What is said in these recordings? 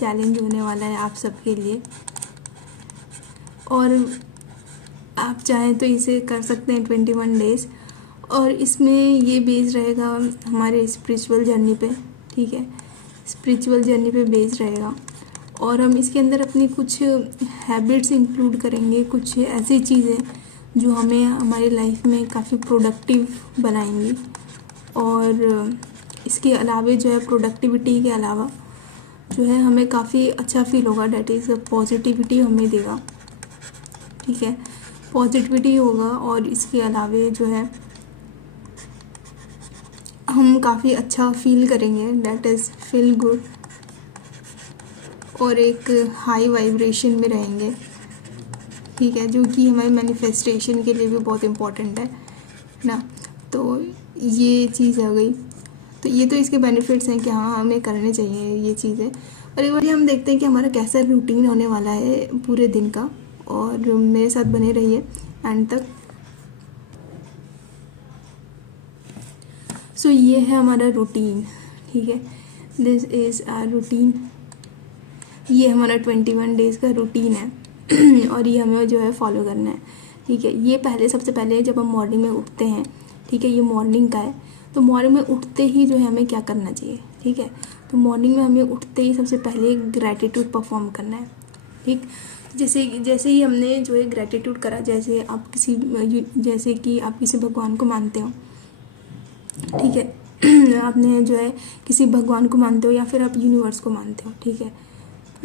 Challenge होने वाला है आप सबके लिए, और आप चाहें तो इसे कर सकते हैं 21 डेज़। और इसमें ये बेस्ड रहेगा हमारे स्पिरिचुअल जर्नी पे, ठीक है, स्पिरिचुअल जर्नी पे बेस्ड रहेगा। और हम इसके अंदर अपनी कुछ हैबिट्स इंक्लूड करेंगे, कुछ ऐसी चीज़ें जो हमें हमारी लाइफ में काफ़ी प्रोडक्टिव बनाएंगी। और इसके अलावा जो है, प्रोडक्टिविटी के अलावा जो है, हमें काफ़ी अच्छा फील होगा, डैट इज़ पॉजिटिविटी हमें देगा, ठीक है, पॉजिटिविटी होगा। और इसके अलावा जो है हम काफ़ी अच्छा फील करेंगे, डैट इज़ फील गुड, और एक हाई वाइब्रेशन में रहेंगे, ठीक है, जो कि हमारे मैनिफेस्टेशन के लिए भी बहुत इम्पोर्टेंट है ना। तो ये चीज़ आ गई। तो ये तो इसके बेनिफिट्स हैं कि हाँ हमें करने चाहिए ये चीज़ें। और एक बार हम देखते हैं कि हमारा कैसा रूटीन होने वाला है पूरे दिन का, और मेरे साथ बने रहिए एंड तक। सो ये है हमारा रूटीन, ठीक है, दिस इज़ आवर रूटीन। ये हमारा 21 डेज़ का रूटीन है और ये हमें जो है फॉलो करना है, ठीक है। ये सबसे पहले जब हम मॉर्निंग में उठते हैं, ठीक है, ये मॉर्निंग का है, तो मॉर्निंग में उठते ही जो है हमें क्या करना चाहिए, ठीक है। तो मॉर्निंग में हमें उठते ही सबसे पहले ग्रैटिट्यूड परफॉर्म करना है, ठीक। जैसे ही हमने जो है ग्रैटिट्यूड करा, जैसे कि आप किसी भगवान को मानते हो, ठीक है आपने जो है किसी भगवान को मानते हो या फिर आप यूनिवर्स को मानते हो, ठीक है,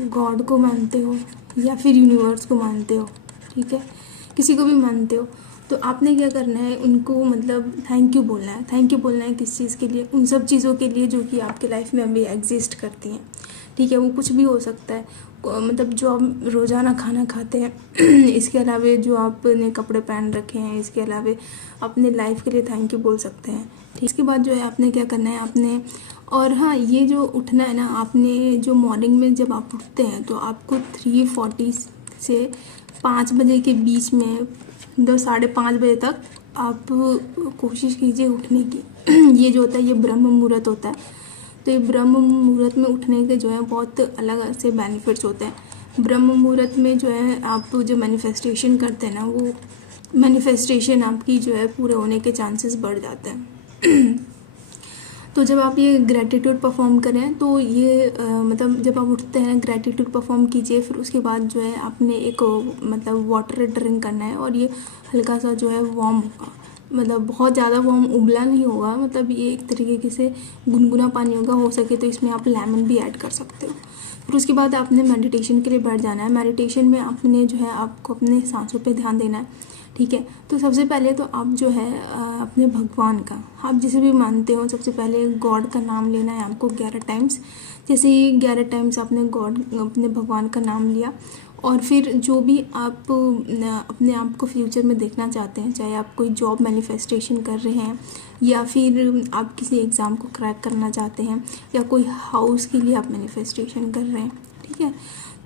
गॉड को मानते हो या फिर यूनिवर्स को मानते हो, ठीक है, किसी को भी मानते हो, तो आपने क्या करना है, उनको मतलब थैंक यू बोलना है किस चीज़ के लिए, उन सब चीज़ों के लिए जो कि आपके लाइफ में अभी एग्जिस्ट करती हैं, ठीक है। वो कुछ भी हो सकता है, मतलब जो आप रोज़ाना खाना खाते हैं इसके अलावा जो आपने कपड़े पहन रखे हैं, इसके अलावा अपने लाइफ के लिए थैंक यू बोल सकते हैं, ठीक। इसके बाद जो है आपने क्या करना है, आपने, और हाँ, ये जो उठना है ना, आपने जो मॉर्निंग में जब आप उठते हैं तो आपको 3:40 से 5 बजे के बीच में, 5:30 बजे तक आप कोशिश कीजिए उठने की ये जो होता है ये ब्रह्म मुहूर्त होता है। तो ये ब्रह्म मुहूर्त में उठने के जो है बहुत अलग से बेनिफिट्स होते हैं। ब्रह्म मुहूर्त में जो है आप जो मैनिफेस्टेशन करते हैं ना, वो मैनिफेस्टेशन आपकी जो है पूरे होने के चांसेस बढ़ जाते हैं तो जब आप ये ग्रैटिट्यूड परफॉर्म करें तो ये मतलब जब आप उठते हैं ग्रैटिट्यूड परफॉर्म कीजिए, फिर उसके बाद जो है आपने एक मतलब वाटर ड्रिंक करना है, और ये हल्का सा जो है वार्म होगा, मतलब बहुत ज़्यादा वार्म उबला नहीं होगा, मतलब ये एक तरीके से गुनगुना पानी होगा, हो सके तो इसमें आप लेमन भी ऐड कर सकते हो। फिर उसके बाद आपने मेडिटेशन के लिए बैठ जाना है। मेडिटेशन में आपने जो है आपको अपने सांसों पे ध्यान देना है, ठीक है। तो सबसे पहले तो आप जो है अपने भगवान का, आप जिसे भी मानते हो, सबसे पहले गॉड का नाम लेना है आपको 11 टाइम्स। जैसे ही 11 टाइम्स आपने अपने भगवान का नाम लिया, और फिर जो भी आप अपने आप को फ्यूचर में देखना चाहते हैं, चाहे आप कोई जॉब मैनिफेस्टेशन कर रहे हैं या फिर आप किसी एग्ज़ाम को क्रैक करना चाहते हैं या कोई हाउस के लिए आप मैनिफेस्टेशन कर रहे हैं, ठीक है,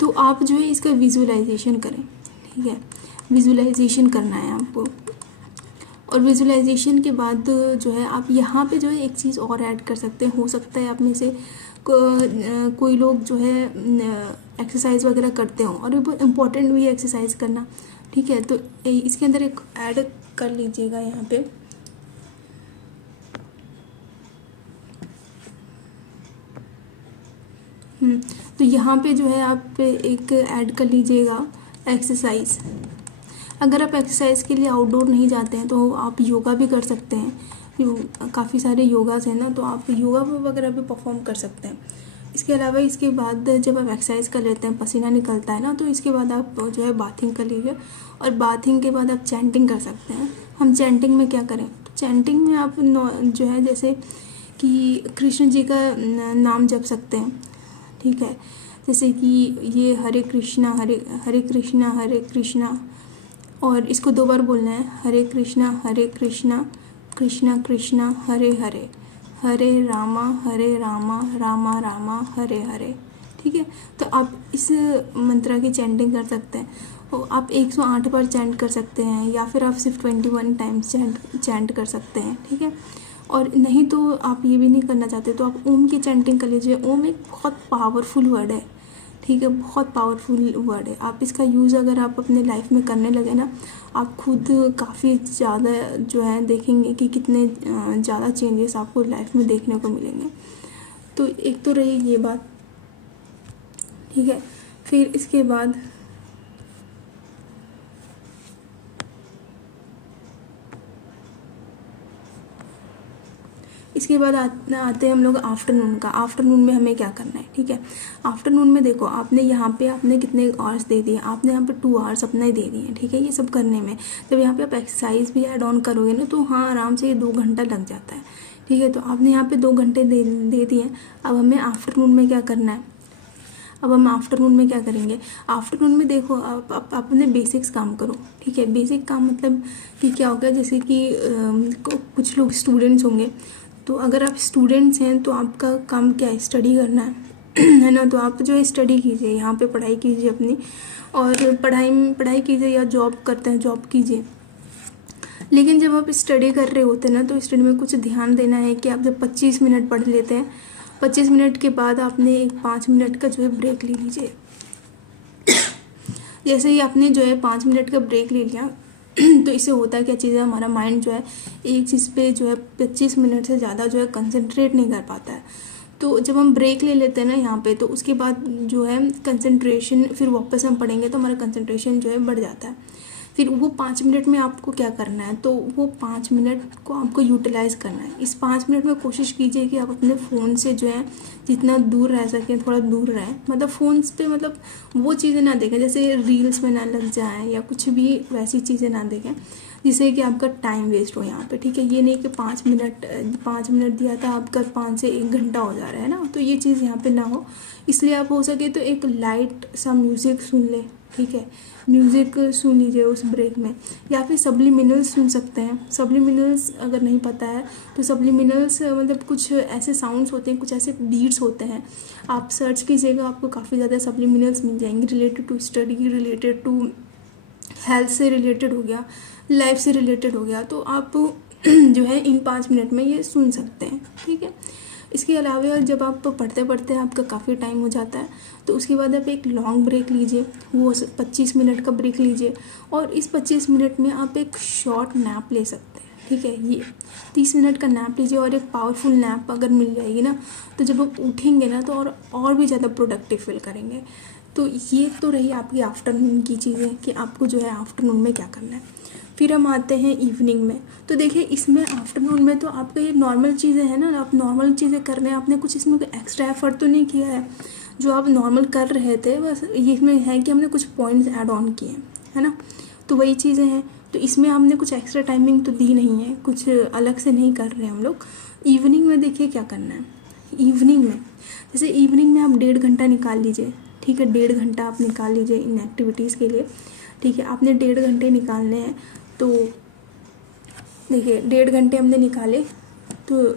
तो आप जो है इसका विजुअलाइजेशन करें, ठीक है, विजुअलाइजेशन करना है आपको। और विजुअलाइजेशन के बाद जो है आप यहाँ पे जो है एक चीज़ और ऐड कर सकते हैं। हो सकता है आप में से कोई लोग जो है एक्सरसाइज वगैरह करते हो, और वो इम्पोर्टेंट भी है एक्सरसाइज करना, ठीक है, तो इसके अंदर एक ऐड कर लीजिएगा यहाँ पे। तो यहाँ पे जो है आप एक ऐड कर लीजिएगा एक्सरसाइज। अगर आप एक्सरसाइज के लिए आउटडोर नहीं जाते हैं तो आप योगा भी कर सकते हैं। काफ़ी सारे योगास हैं ना, तो आप योगा वगैरह भी परफॉर्म कर सकते हैं। इसके अलावा इसके बाद जब आप एक्सरसाइज कर लेते हैं, पसीना निकलता है ना, तो इसके बाद आप जो है बाथिंग कर लीजिए, और बाथिंग के बाद आप चैंटिंग कर सकते हैं। हम चैंटिंग में क्या करें, तो चैंटिंग में आप जो है जैसे कि कृष्ण जी का नाम जप सकते हैं, ठीक है, जैसे कि ये हरे कृष्णा हरे कृष्णा, और इसको 2 बार बोलना है, हरे कृष्णा कृष्णा कृष्णा हरे हरे, हरे रामा रामा रामा हरे हरे, ठीक है। तो आप इस मंत्रा की चैंटिंग कर सकते हैं, और आप 108 बार चैंट कर सकते हैं, या फिर आप सिर्फ 21 टाइम्स चैंट कर सकते हैं, ठीक है। और नहीं तो आप ये भी नहीं करना चाहते तो आप ओम की चैंटिंग कर लीजिए। ओम एक बहुत पावरफुल वर्ड है, ठीक है, बहुत पावरफुल वर्ड है। आप इसका यूज़ अगर आप अपने लाइफ में करने लगे ना, आप खुद काफ़ी ज़्यादा जो है देखेंगे कि कितने ज़्यादा चेंजेस आपको लाइफ में देखने को मिलेंगे। तो एक तो रही ये बात, ठीक है। फिर इसके बाद आते हैं हम लोग आफ्टरनून का। आफ्टरनून में हमें क्या करना है, ठीक है। आफ्टरनून में देखो, आपने यहाँ पे आपने कितने आवर्स दे दिए, आपने यहाँ पे 2 आवर्स अपने दे दिए, ठीक है। ये सब करने में जब यहाँ पे आप एक्सरसाइज भी ऐड ऑन करोगे ना, तो हाँ आराम से ये 2 घंटा लग जाता है, ठीक है। तो आपने यहाँ पे 2 घंटे दे दिए। अब हमें आफ्टरनून में क्या करना है, अब हम आफ्टरनून में क्या करेंगे। आफ्टरनून में देखो, आप अपने बेसिक्स काम करो, ठीक है। बेसिक काम मतलब कि क्या होगा, जैसे कि कुछ लोग स्टूडेंट्स होंगे, तो अगर आप स्टूडेंट्स हैं तो आपका काम क्या है, स्टडी करना है ना। तो आप जो है स्टडी कीजिए, यहाँ पे पढ़ाई कीजिए अपनी, और पढ़ाई कीजिए, या जॉब करते हैं जॉब कीजिए। लेकिन जब आप स्टडी कर रहे होते हैं ना, तो स्टडी में कुछ ध्यान देना है कि आप जब 25 मिनट पढ़ लेते हैं, 25 मिनट के बाद आपने एक 5 मिनट का जो है ब्रेक ले लीजिए। जैसे ही आपने जो है 5 मिनट का ब्रेक ले लिया, तो इससे होता है क्या चीज़ है, हमारा माइंड जो है एक चीज़ पे जो है 25 मिनट से ज़्यादा जो है कंसंट्रेट नहीं कर पाता है। तो जब हम ब्रेक ले लेते हैं ना यहाँ पे, तो उसके बाद जो है कंसंट्रेशन, फिर वापस हम पढ़ेंगे तो हमारा कंसंट्रेशन जो है बढ़ जाता है। फिर वो 5 मिनट में आपको क्या करना है, तो वो 5 मिनट को आपको यूटिलाइज़ करना है। इस 5 मिनट में कोशिश कीजिए कि आप अपने फ़ोन से जो है जितना दूर रह सकें थोड़ा दूर रहें। मतलब फ़ोन पे मतलब वो चीज़ें ना देखें, जैसे रील्स में ना लग जाएं, या कुछ भी वैसी चीज़ें ना देखें जिससे कि आपका टाइम वेस्ट हो यहाँ पे, ठीक है। ये नहीं कि 5 मिनट दिया था, आपका 5 से 1 घंटा हो जा रहा है ना, तो ये चीज़ यहाँ पे ना हो। इसलिए आप हो सके तो एक लाइट सा म्यूज़िक सुन लें, ठीक है। म्यूज़िक सुन लीजिए उस ब्रेक में, या फिर सब्लिमिनल्स सुन सकते हैं। सब्लिमिनल्स अगर नहीं पता है तो सब्लिमिनल्स मतलब कुछ ऐसे साउंड्स होते हैं, कुछ ऐसे बीट्स होते हैं, आप सर्च कीजिएगा, आपको काफ़ी ज़्यादा सब्लिमिनल्स मिल जाएंगे, related to study, related to health से रिलेटेड हो गया, लाइफ से रिलेटेड हो गया। तो आप जो है इन 5 मिनट में ये सुन सकते हैं, ठीक है। इसके अलावा जब आप पढ़ते पढ़ते आपका काफ़ी टाइम हो जाता है, तो उसके बाद आप एक लॉन्ग ब्रेक लीजिए, वो 25 मिनट का ब्रेक लीजिए, और इस 25 मिनट में आप एक शॉर्ट नैप ले सकते हैं, ठीक है। ये 30 मिनट का नैप लीजिए, और एक पावरफुल नैप अगर मिल जाएगी ना, तो जब आप उठेंगे ना तो और भी ज़्यादा प्रोडक्टिव फील करेंगे। तो ये तो रही आपकी आफ्टरनून की चीज़ें कि आपको जो है आफ्टरनून में क्या करना है। फिर हम आते हैं इवनिंग में। तो देखिए, इसमें आफ्टरनून में तो आपका ये नॉर्मल चीज़ें हैं ना, आप नॉर्मल चीज़ें कर रहे हैं, आपने कुछ इसमें एक्स्ट्रा एफर्ट तो नहीं किया है। जो आप नॉर्मल कर रहे थे, बस इसमें है कि हमने कुछ पॉइंट्स ऐड ऑन किए हैं, है ना। तो वही चीज़ें हैं, तो इसमें हमने कुछ एक्स्ट्रा टाइमिंग तो दी नहीं है, कुछ अलग से नहीं कर रहे हैं हम लोग। इवनिंग में देखिए क्या करना है। इवनिंग में जैसे इवनिंग में आप 1.5 घंटा निकाल लीजिए, ठीक है। 1.5 घंटा आप निकाल लीजिए इन एक्टिविटीज़ के लिए, ठीक है। आपने 1.5 घंटे निकालने हैं, तो देखिए 1.5 घंटे हमने निकाले, तो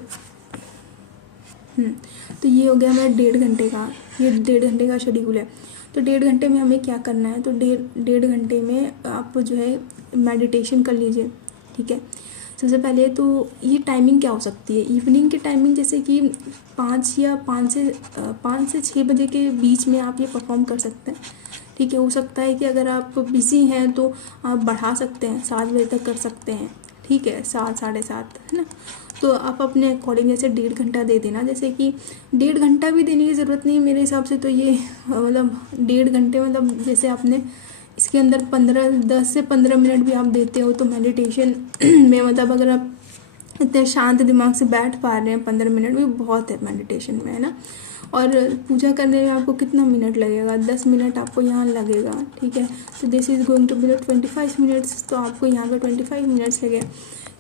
ये हो गया हमारा 1.5 घंटे का, ये 1.5 घंटे का शेड्यूल है। तो 1.5 घंटे में हमें क्या करना है, तो 1.5 घंटे में आप जो है मेडिटेशन कर लीजिए, ठीक है। सबसे पहले तो ये टाइमिंग क्या हो सकती है, इवनिंग की टाइमिंग जैसे कि 5 से 6 बजे के बीच में आप ये परफॉर्म कर सकते हैं, ठीक है। हो सकता है कि अगर आप बिज़ी हैं तो आप बढ़ा सकते हैं, 7 बजे तक कर सकते हैं, ठीक है, 7 साढ़े 7, है ना। तो आप अपने अकॉर्डिंग जैसे 1.5 घंटा दे देना, जैसे कि 1.5 घंटा भी देने की ज़रूरत नहीं है मेरे हिसाब से। तो ये मतलब 1.5 घंटे मतलब जैसे आपने इसके अंदर 10 से 15 मिनट भी आप देते हो, तो मेडिटेशन में मतलब अगर आप इतने शांत दिमाग से बैठ पा रहे हैं, 15 मिनट भी बहुत है मेडिटेशन में, है ना। और पूजा करने में आपको कितना मिनट लगेगा, 10 मिनट आपको यहाँ लगेगा, ठीक है। तो this is going to be 25 minutes, तो आपको यहाँ पे 25 मिनट्स लगे।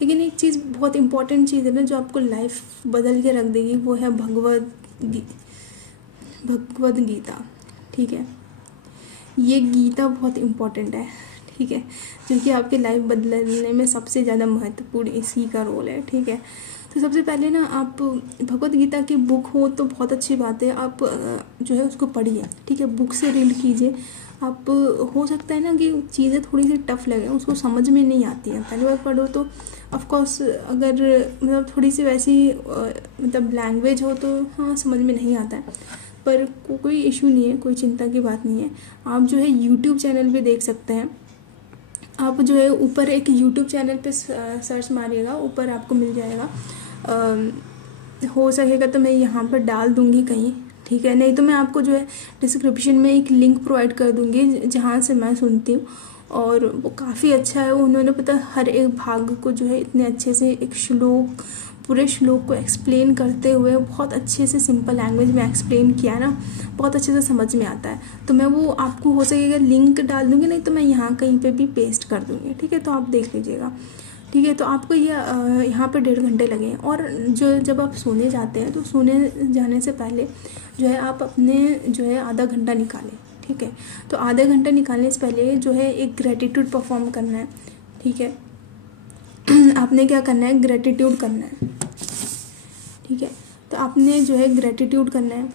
लेकिन एक चीज़ बहुत इंपॉर्टेंट चीज़ है ना, जो आपको लाइफ बदल के रख देगी, वो है भगवद गीता, ठीक है। ये गीता बहुत इम्पॉर्टेंट है, ठीक है, क्योंकि आपकी लाइफ बदलने में सबसे ज़्यादा महत्वपूर्ण इसी का रोल है, ठीक है। तो सबसे पहले ना आप भगवद गीता की बुक हो तो बहुत अच्छी बात है, आप जो है उसको पढ़िए, ठीक है। बुक से रीड कीजिए। आप हो सकता है ना कि चीज़ें थोड़ी सी टफ लगे, उसको समझ में नहीं आती है, पहली बार पढ़ो तो ऑफकोर्स अगर मतलब थोड़ी सी वैसी मतलब लैंग्वेज हो तो हाँ समझ में नहीं आता है। पर कोई इशू नहीं है, कोई चिंता की बात नहीं है। आप जो है यूट्यूब चैनल पे देख सकते हैं। आप जो है ऊपर एक यूट्यूब चैनल पे सर्च मारिएगा, ऊपर आपको मिल जाएगा। हो सकेगा तो मैं यहाँ पर डाल दूँगी कहीं, ठीक है, नहीं तो मैं आपको जो है डिस्क्रिप्शन में एक लिंक प्रोवाइड कर दूँगी जहाँ से मैं सुनती हूँ। और वो काफ़ी अच्छा है, उन्होंने पता हर एक भाग को जो है इतने अच्छे से एक श्लोक, पूरे श्लोक को एक्सप्लेन करते हुए बहुत अच्छे से सिंपल लैंग्वेज में एक्सप्लेन किया ना, बहुत अच्छे से समझ में आता है। तो मैं वो आपको हो सकेगा लिंक डाल दूँगी, नहीं तो मैं यहाँ कहीं पे भी पेस्ट कर दूँगी, ठीक है, तो आप देख लीजिएगा, ठीक है। तो आपको ये यहाँ पे 1.5 घंटे लगे। और जब आप सोने जाते हैं तो सोने जाने से पहले जो है आप अपने जो है आधा घंटा निकालें, ठीक है। तो आधा घंटा निकालने से पहले जो है एक ग्रेटिट्यूड परफॉर्म करना है, ठीक है। आपने क्या करना है, ग्रेटिट्यूड करना है, ठीक है। तो आपने जो है ग्रेटिट्यूड करना है,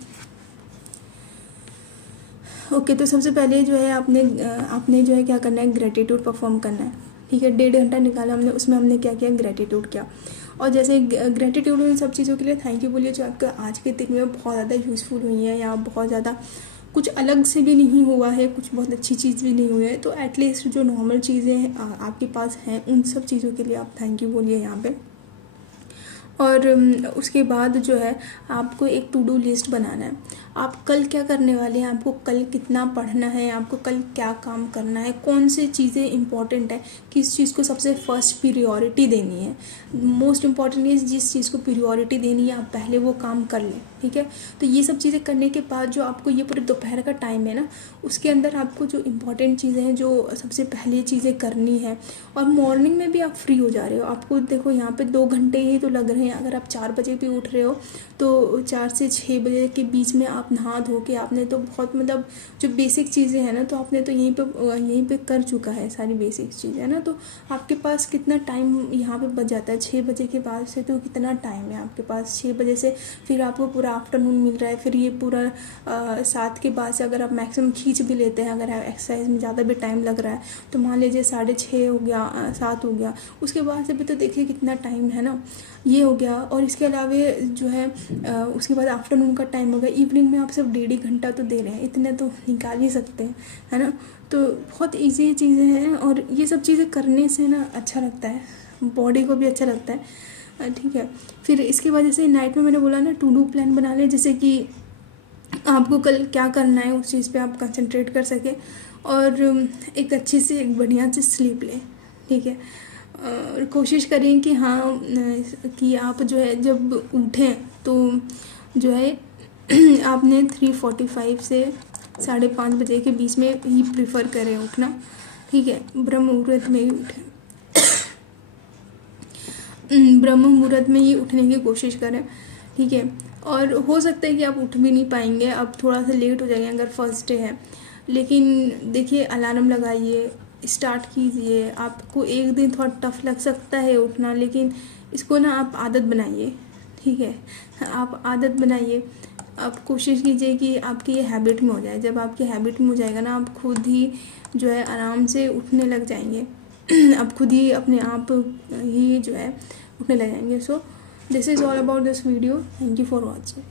ओके। तो सबसे पहले जो है आपने जो है क्या करना है, ग्रेटिट्यूड परफॉर्म करना है, ठीक है। 1.5 घंटा निकाला हमने, उसमें हमने क्या किया, ग्रेटिट्यूड किया। और जैसे ग्रेटिट्यूड इन सब चीज़ों के लिए थैंक यू बोलिए जो आपका आज के दिन में बहुत ज़्यादा यूज़फुल हुई है, या बहुत ज़्यादा कुछ अलग से भी नहीं हुआ है, कुछ बहुत अच्छी चीज़ भी नहीं हुई है, तो एटलीस्ट जो नॉर्मल चीज़ें आपके पास हैं उन सब चीज़ों के लिए आप थैंक यू बोलिए यहाँ पे। और उसके बाद जो है आपको एक टू डू लिस्ट बनाना है। आप कल क्या करने वाले हैं, आपको कल कितना पढ़ना है, आपको कल क्या काम करना है, कौन सी चीज़ें इंपॉर्टेंट है, किस चीज़ को सबसे फर्स्ट प्रियोरिटी देनी है। मोस्ट इम्पॉर्टेंट है, जिस चीज़ को प्रियोरिटी देनी है आप पहले वो काम कर लें, ठीक है। तो ये सब चीज़ें करने के बाद जो आपको ये पूरे दोपहर का टाइम है ना, उसके अंदर आपको जो इम्पॉर्टेंट चीज़ें हैं, जो सबसे पहले चीज़ें करनी है। और मॉर्निंग में भी आप फ्री हो जा रहे हो, आपको देखो यहाँ पे 2 घंटे ही तो लग रहे हैं। अगर आप 4 बजे भी उठ रहे हो तो 4 से 6 बजे के बीच में आप नहा धो के आपने तो बहुत मतलब जो बेसिक चीज़ें हैं ना, तो आपने तो यहीं पे कर चुका है सारी बेसिक चीज़ें, है ना। तो आपके पास कितना टाइम यहाँ पे बच जाता है 6 बजे के बाद से, तो कितना टाइम है आपके पास 6 बजे से, फिर आपको पूरा आफ्टरनून मिल रहा है, फिर ये पूरा 7 के बाद से अगर आप मैक्सिमम खींच भी लेते हैं, अगर एक्सरसाइज में ज़्यादा भी टाइम लग रहा है तो मान लीजिए 6:30 हो गया, 7 हो गया, उसके बाद से भी तो देखिए कितना टाइम है ना, ये हो गया। और इसके अलावा जो है उसके बाद आफ्टरनून का टाइम हो गया, इवनिंग में आप सिर्फ 1.5 घंटा तो दे रहे हैं, इतने तो निकाल ही सकते हैं, है ना। तो बहुत ईजी चीज़ें हैं और ये सब चीज़ें करने से ना अच्छा लगता है, बॉडी को भी अच्छा लगता है, ठीक है। फिर इसके बाद जैसे नाइट में मैंने बोला ना टू डू प्लान बना लें, जैसे कि आपको कल क्या करना है उस चीज़ पे आप कंसंट्रेट कर सकें। और एक अच्छी से एक बढ़िया से स्लीप लें, ठीक है। और कोशिश करें कि हाँ कि आप जो है जब उठें तो जो है आपने 3:45 से 5:30 बजे के बीच में ही प्रेफर करें उठना, ठीक है। ब्रह्म मुहूर्त में ही उठें, ब्रह्म मुहूर्त में ही उठने की कोशिश करें, ठीक है। और हो सकता है कि आप उठ भी नहीं पाएंगे, अब थोड़ा सा लेट हो जाएंगे अगर फर्स्ट डे है, लेकिन देखिए अलार्म लगाइए, स्टार्ट कीजिए। आपको एक दिन थोड़ा टफ लग सकता है उठना, लेकिन इसको ना आप आदत बनाइए, ठीक है। आप आदत बनाइए, आप कोशिश कीजिए कि आपकी ये हैबिट में हो जाए। जब आपकी हैबिट में हो जाएगा ना, आप खुद ही जो है आराम से उठने लग जाएंगे आप खुद ही अपने आप ही जो है उठने लग जाएंगे। So this is all about this video, thank you for watching.